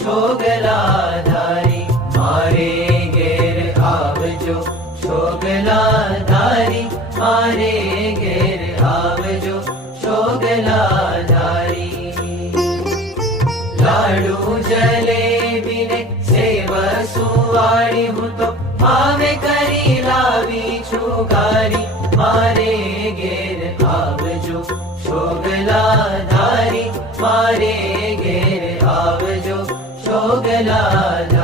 છોગલાધારી મારે ઘેર આવજો, છોગલાધારી મારે ઘેર આવજો, છોગલાધારી. લાડુ જલેબી ને સેવ સુવાળી હું તો ભાવે કરી લાવી છું ગારી, મારે ઘેર આવજો, છોગલાધારી મારે ઘેર આવજો, છોગલાધારી.